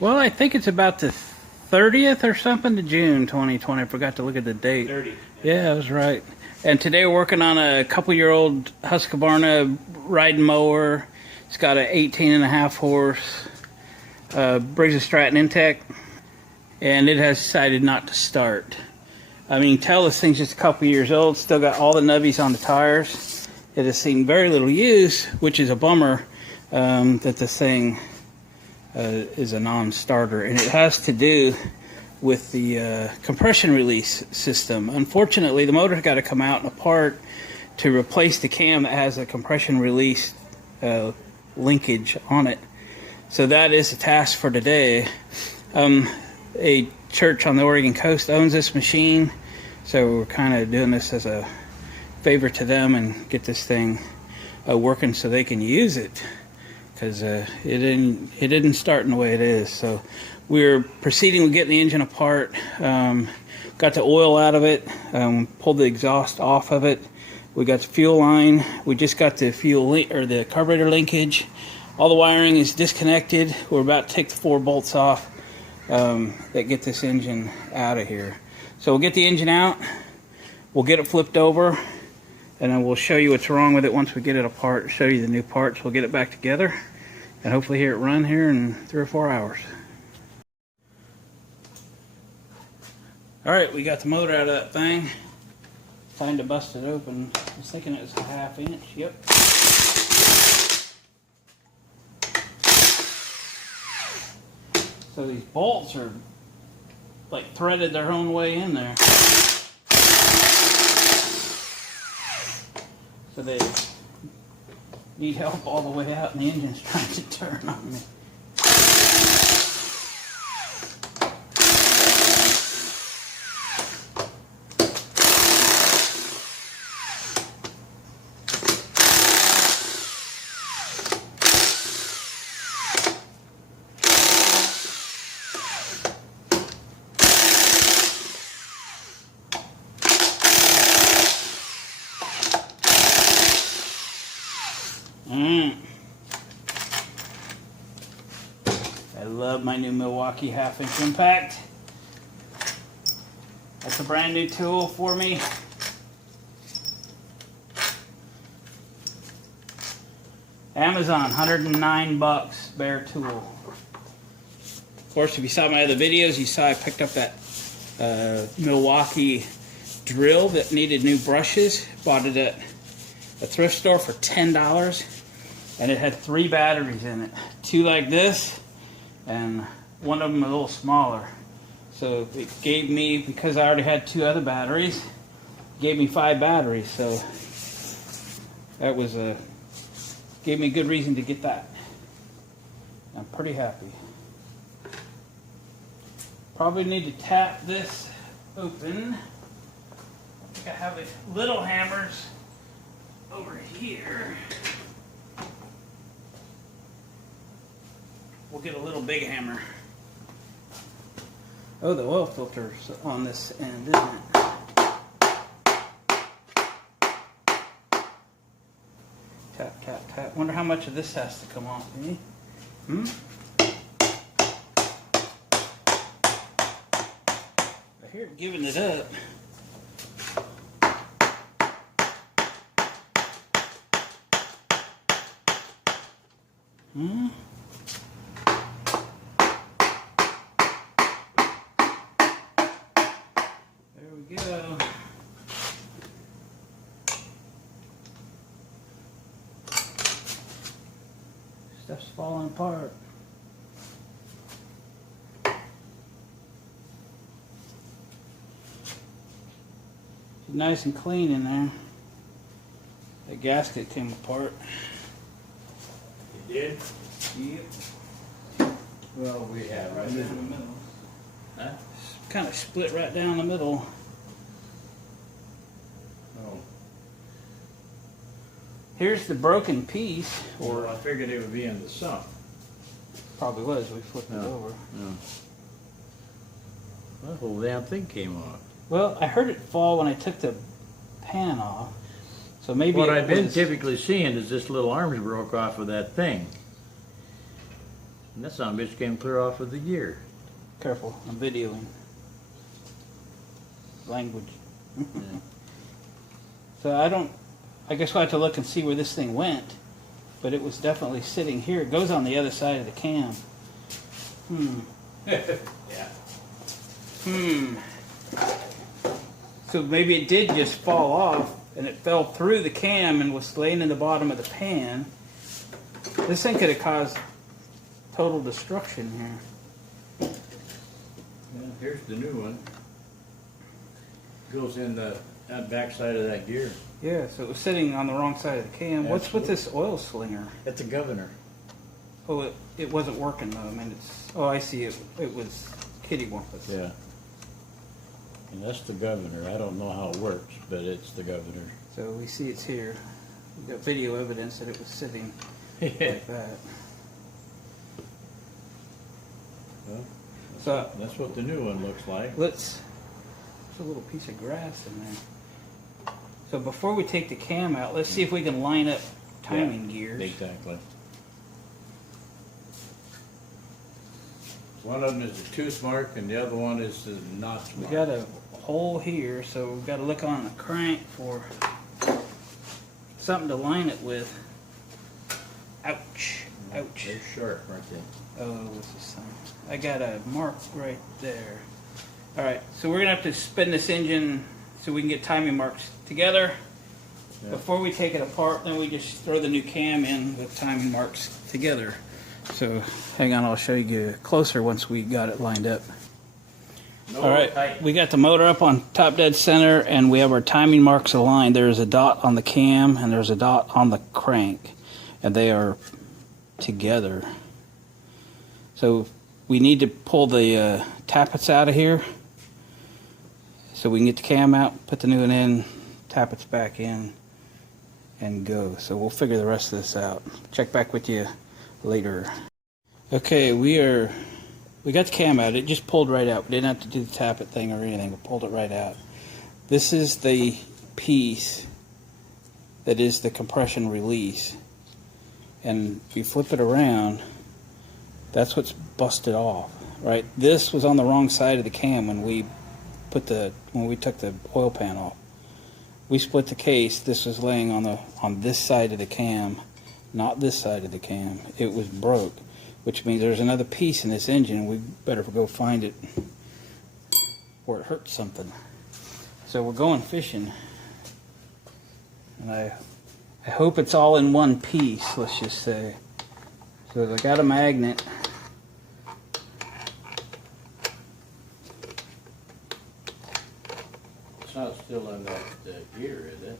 Well, I think it's about the 30th or something to June 2020. I forgot to look at the date. 30. Yeah, I was right. And today we're working on a couple-year-old Husqvarna riding mower. It's got an 18.5 horse Briggs & Stratton Intech, and it has decided not to start. I mean, tell this thing's just a couple years old. Still got all the nubbies on the tires. It has seen very little use, which is a bummer that this thing is a non-starter, and it has to do with the compression release system. Unfortunately, the motor's got to come out in a part to replace the cam that has a compression release linkage on it. So that is a task for today. A church on the Oregon coast owns this machine, so we're kind of doing this as a favor to them and get this thing working so they can use it, because it didn't start in the way it is. So we're proceeding with getting the engine apart. Got the oil out of it, pulled the exhaust off of it. We got the fuel line. We just got the the carburetor linkage. All the wiring is disconnected. We're about to take the 4 bolts off that get this engine out of here. So we'll get the engine out, we'll get it flipped over, and then we'll show you what's wrong with it once we get it apart, show you the new parts. We'll get it back together and hopefully hear it run here in 3 or 4 hours. Alright, we got the motor out of that thing. Time to bust it open. I was thinking it was a 1/2 inch. Yep. So these bolts are like threaded their own way in there. So they need help all the way out, and the engine's trying to turn on me. I love my new Milwaukee 1/2 inch impact. That's a brand new tool for me. Amazon, $109, bare tool. Of course, if you saw my other videos, you saw I picked up that Milwaukee drill that needed new brushes. Bought it at a thrift store for $10, and it had 3 batteries in it. 2 like this, and one of them a little smaller. So it gave me, because I already had 2 other batteries, it gave me 5 batteries. So that was gave me a good reason to get that. I'm pretty happy. Probably need to tap this open. I think I have little hammers over here. We'll get a little big hammer. Oh, the oil filter's on this end, isn't it? Tap, tap, tap. Wonder how much of this has to come off, eh? I hear it giving it up. There we go. Stuff's falling apart. It's nice and clean in there. The gasket came apart. You did? Yep. Well, we have Right right down the middle. Huh? Kind of split right down the middle. Oh. Here's the broken piece, Or I figured it would be in the sump. probably was. We flipped it No. over. No. Well, the whole damn thing came off. Well, I heard it fall when I took the pan off, so maybe What it I've been was- typically seeing is this little arms broke off of that thing. And that son of a bitch came clear off of the gear. Careful, I'm videoing. Language. Yeah. So I guess we'll have to look and see where this thing went. But it was definitely sitting here. It goes on the other side of the cam. Yeah. So maybe it did just fall off and it fell through the cam and was laying in the bottom of the pan. This thing could have caused total destruction here. Yeah, here's the new one. Goes in the back side of that gear. Yeah, so it was sitting on the wrong side of the cam. What's with this oil slinger? That's a governor. Oh, it wasn't working though. I mean, oh, I see. It was kittywampus. Yeah. And that's the governor. I don't know how it works, but it's the governor. So we see it's here. We've got video evidence that it was sitting like that. Well, So that's what the new one looks like. there's a little piece of grass in there. So before we take the cam out, let's see if we can line up timing gears. Exactly. One of them is the tooth mark and the other one is the notch We mark. got a hole here, so we've got to look on the crank for something to line it with. Ouch. Ouch. They're sharp, aren't they? Oh, what's this thing? I got a mark right there. Alright, so we're going to have to spin this engine so we can get timing marks together. Yeah. Before we take it apart, then we just throw the new cam in with timing marks together. So hang on, I'll show you closer once we got it lined up. No, Alright, tight. we got the motor up on top dead center and we have our timing marks aligned. There's a dot on the cam and there's a dot on the crank. And they are together. So we need to pull the tappets out of here so we can get the cam out, put the new one in, tappets back in, and go. So we'll figure the rest of this out. Check back with you later. Okay, we got the cam out. It just pulled right out. We didn't have to do the tappet thing or anything. We pulled it right out. This is the piece that is the compression release. And if you flip it around, that's what's busted off, right? This was on the wrong side of the cam when we took the oil pan off. We split the case. This was laying on this side of the cam, not this side of the cam. It was broke, which means there's another piece in this engine. We better go find it or it hurts something. So we're going fishing, and I hope it's all in one piece, let's just say. So I got a magnet. It's not still in that gear, is it?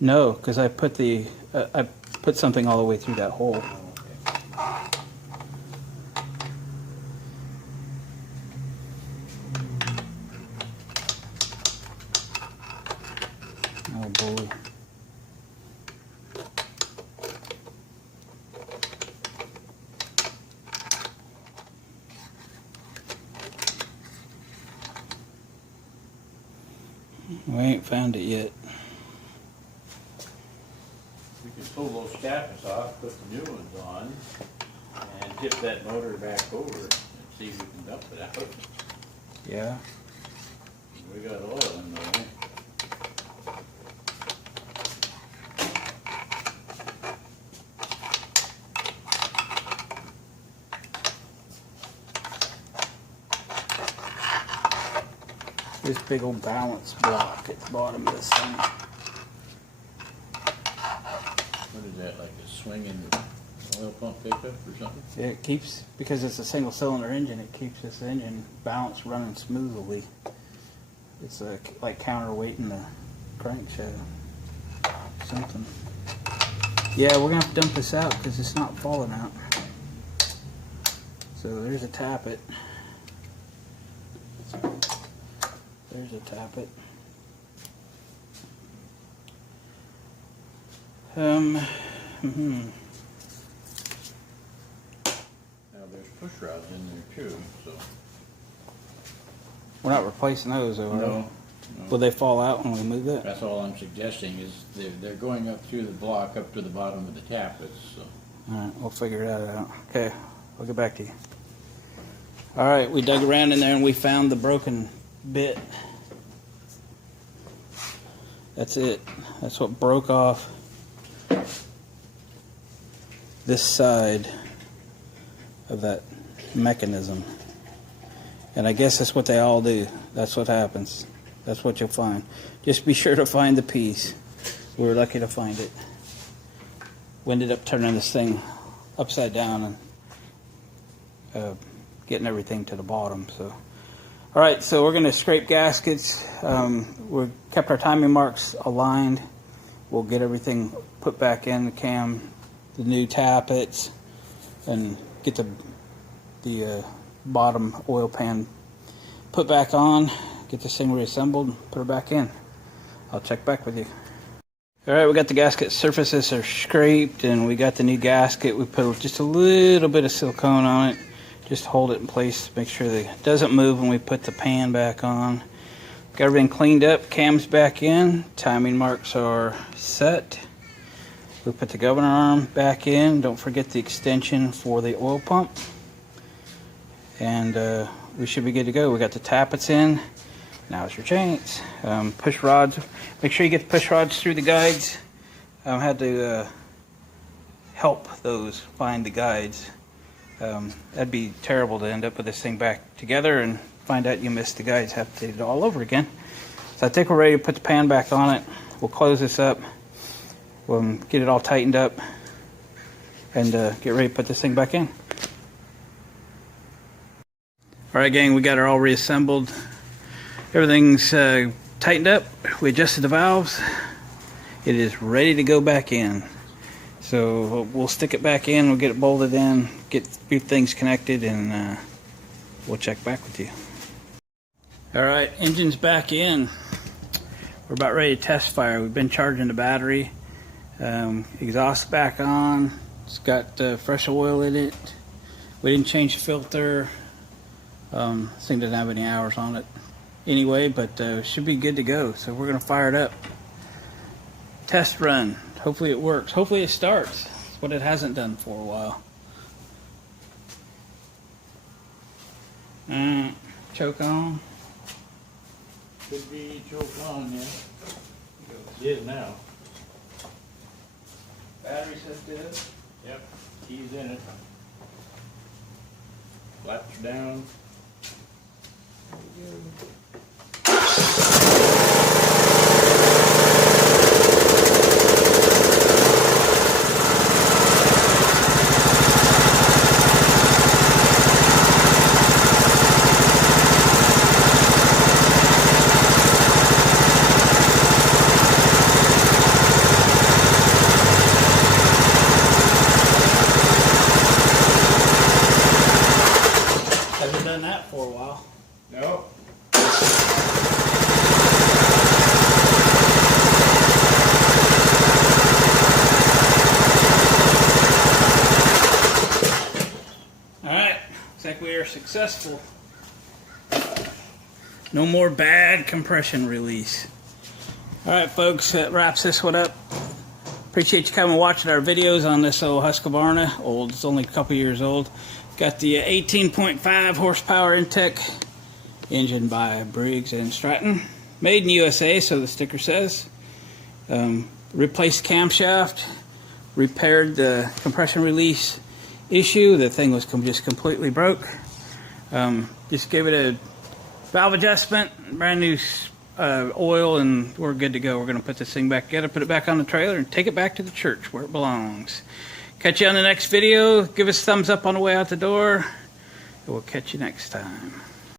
No, because I put something all the way through that hole. Oh, okay. Oh boy. We ain't found it yet. We can pull those tappets off, put the new ones on, and tip that motor back over and see if we can dump it out. Yeah. We got oil in there. This big old balance block at the bottom of this thing. What is that, like a swinging oil pump pickup or something? Yeah, it keeps, because it's a single cylinder engine, it keeps this engine balance running smoothly. It's like counterweighting the crankshaft. Something. Yeah, we're gonna have to dump this out because it's not falling out. So there's a tappet. There's a tappet. Now there's push rods in there too, so. We're not replacing those, though, are we? No. Will they fall out when we move that? That's all I'm suggesting is they're going up through the block up to the bottom of the tappets, so. Alright, we'll figure that out. Okay, I'll get back to you. All right, we dug around in there and we found the broken bit. That's it. That's what broke off this side of that mechanism. And I guess that's what they all do. That's what happens. That's what you'll find. Just be sure to find the piece. We were lucky to find it. We ended up turning this thing upside down and getting everything to the bottom. So, all right, so we're going to scrape gaskets. We kept our timing marks aligned. We'll get everything put back in the cam, the new tappets, and get the bottom oil pan put back on, get this thing reassembled, put it back in. I'll check back with you. All right, we got the gasket surfaces are scraped and we got the new gasket. We put just a little bit of silicone on it, just hold it in place, make sure that it doesn't move when we put the pan back on. Got everything cleaned up, cam's back in, timing marks are set. We put the governor arm back in. Don't forget the extension for the oil pump. And we should be good to go. We got the tappets in. Now it's your chains. Push rods. Make sure you get the push rods through the guides. Had to help those find the guides. That'd be terrible to end up with this thing back together and find out you missed the guides. Have to do it all over again. So I think we're ready to put the pan back on it. We'll close this up. We'll get it all tightened up and get ready to put this thing back in. All right, gang, we got it all reassembled. Everything's tightened up. We adjusted the valves. It is ready to go back in. So we'll stick it back in, we'll get it bolted in, get a few things connected, and we'll check back with you. All right, engine's back in. We're about ready to test fire. We've been charging the battery. Exhaust back on. It's got fresh oil in it. We didn't change the filter. This thing doesn't have any hours on it anyway, but should be good to go. So we're gonna fire it up. Test run. Hopefully it works. Hopefully it starts. It's what it hasn't done for a while. Choke on. Could be choke on, yeah. It is now. Battery says good. Yep, keys in it. Flaps down. Haven't done that for a while. No. Alright, looks like we are successful. No more bad compression release. Alright folks, that wraps this one up. Appreciate you coming and watching our videos on this old Husqvarna. Old, it's only a couple years old. Got the 18.5 horsepower Intech engine by Briggs & Stratton. Made in USA, so the sticker says. Replaced camshaft. Repaired the compression release issue. The thing was just completely broke. Just gave it a valve adjustment, brand new oil, and we're good to go. We're going to put this thing back together, put it back on the trailer, and take it back to the church where it belongs. Catch you on the next video. Give us a thumbs up on the way out the door. We'll catch you next time.